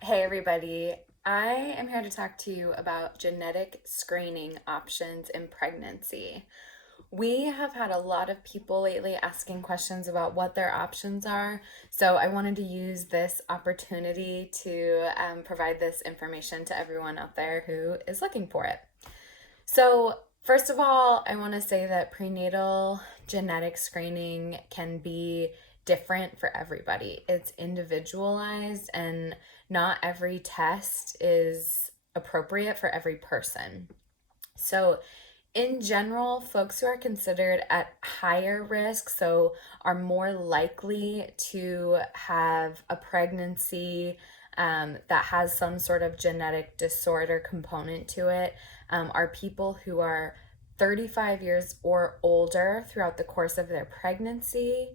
Hey everybody, I am here to talk to you about genetic screening options in pregnancy. We have had a lot of people lately asking questions about what their options are, so I wanted to use this opportunity to provide this information to everyone out there who is looking for it. So, first of all, I want to say that prenatal genetic screening can be different for everybody. It's individualized, and not every test is appropriate for every person. So, in general, folks who are considered at higher risk, so are more likely to have a pregnancy that has some sort of genetic disorder component to it, are people who are 35 years or older throughout the course of their pregnancy,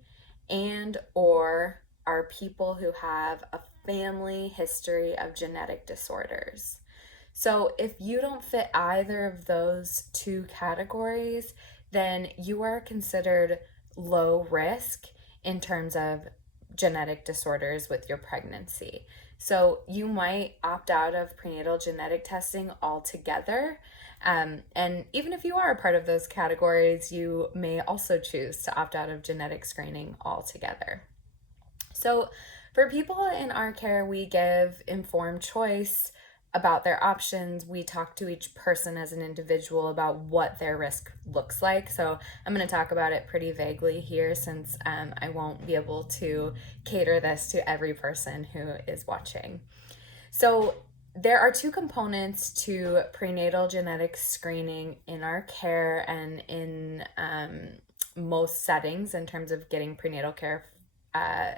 and or are people who have a family history of genetic disorders. So, if you don't fit either of those two categories, then you are considered low risk in terms of genetic disorders with your pregnancy. So, you might opt out of prenatal genetic testing altogether. And even if you are a part of those categories, you may also choose to opt out of genetic screening altogether. So, for people in our care, we give informed choice about their options. We talk to each person as an individual about what their risk looks like. So, I'm going to talk about it pretty vaguely here since I won't be able to cater this to every person who is watching. So, there are two components to prenatal genetic screening in our care and in most settings in terms of getting prenatal care uh,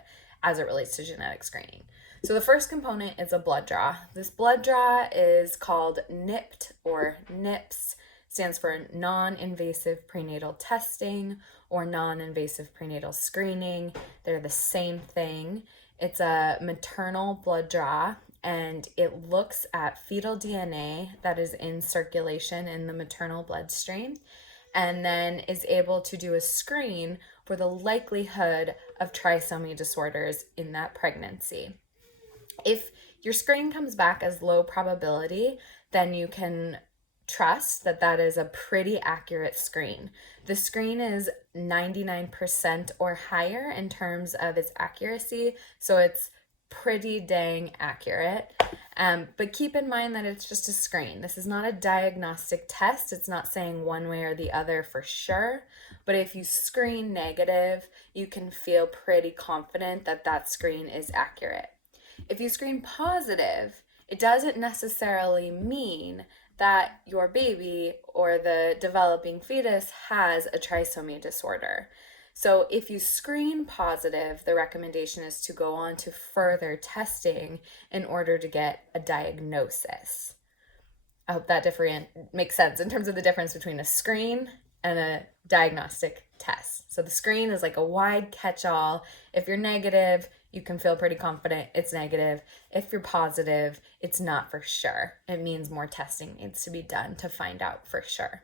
as it relates to genetic screening. So, the first component is a blood draw. This blood draw is called NIPT or NIPS, stands for non invasive prenatal testing or non invasive prenatal screening. They're the same thing. It's a maternal blood draw and it looks at fetal DNA that is in circulation in the maternal bloodstream and then is able to do a screen for the likelihood of trisomy disorders in that pregnancy. If your screen comes back as low probability, then you can trust that that is a pretty accurate screen. The screen is 99% or higher in terms of its accuracy, so it's pretty dang accurate. But keep in mind that it's just a screen. This is not a diagnostic test. It's not saying one way or the other for sure. But if you screen negative, you can feel pretty confident that that screen is accurate. If you screen positive, it doesn't necessarily mean that your baby or the developing fetus has a trisomy disorder. So, if you screen positive, the recommendation is to go on to further testing in order to get a diagnosis. I hope that different makes sense in terms of the difference between a screen and a diagnostic test. So the screen is like a wide catch-all. If you're negative, you can feel pretty confident it's negative. If you're positive, it's not for sure. It means more testing needs to be done to find out for sure.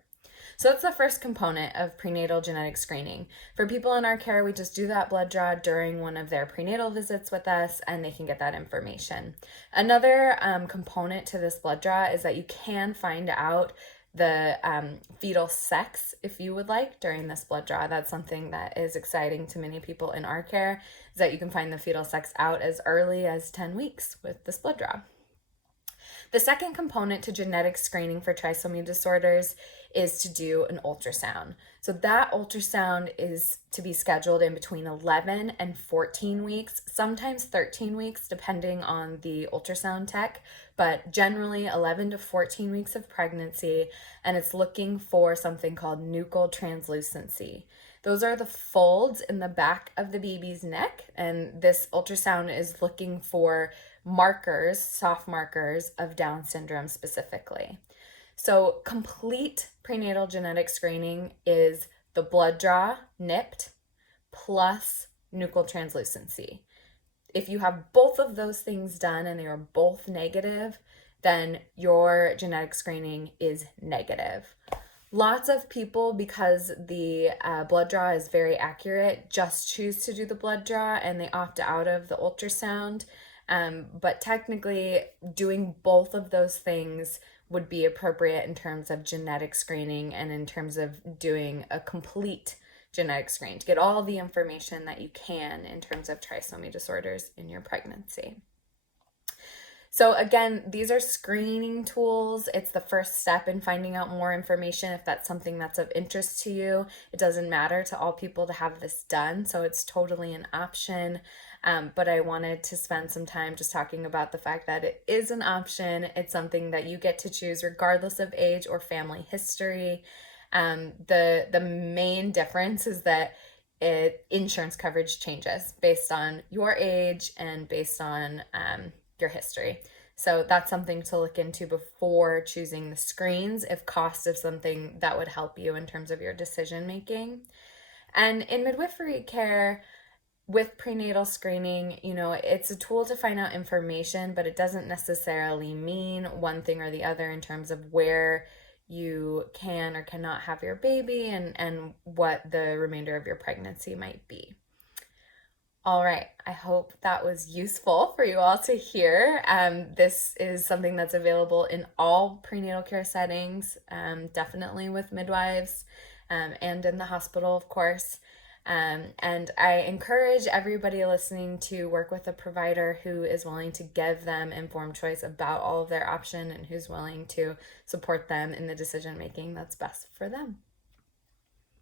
So that's the first component of prenatal genetic screening. For people in our care, we just do that blood draw during one of their prenatal visits with us and they can get that information. Another component to this blood draw is that you can find out the fetal sex if you would like during this blood draw. That's something that is exciting to many people in our care, is that you can find the fetal sex out as early as 10 weeks with this blood draw. The second component to genetic screening for trisomy disorders is to do an ultrasound. So that ultrasound is to be scheduled in between 11 and 14 weeks, sometimes 13 weeks, depending on the ultrasound tech, but generally 11 to 14 weeks of pregnancy, and it's looking for something called nuchal translucency. Those are the folds in the back of the baby's neck, and this ultrasound is looking for markers, soft markers of Down syndrome specifically. So, complete prenatal genetic screening is the blood draw, NIPT, plus nuchal translucency. If you have both of those things done and they are both negative, then your genetic screening is negative. Lots of people, because the blood draw is very accurate, just choose to do the blood draw and they opt out of the ultrasound. But technically, doing both of those things would be appropriate in terms of genetic screening and in terms of doing a complete genetic screen to get all the information that you can in terms of trisomy disorders in your pregnancy. So, again, these are screening tools. It's the first step in finding out more information if that's something that's of interest to you. It doesn't matter to all people to have this done, so it's totally an option. But I wanted to spend some time just talking about the fact that it is an option. It's something that you get to choose regardless of age or family history. The main difference is that insurance coverage changes based on your age and based on your history. So that's something to look into before choosing the screens if cost is something that would help you in terms of your decision making. And in midwifery care, with prenatal screening, it's a tool to find out information, but it doesn't necessarily mean one thing or the other in terms of where you can or cannot have your baby and what the remainder of your pregnancy might be. All right, I hope that was useful for you all to hear. This is something that's available in all prenatal care settings, definitely with midwives, and in the hospital, of course. And I encourage everybody listening to work with a provider who is willing to give them informed choice about all of their options and who's willing to support them in the decision making that's best for them.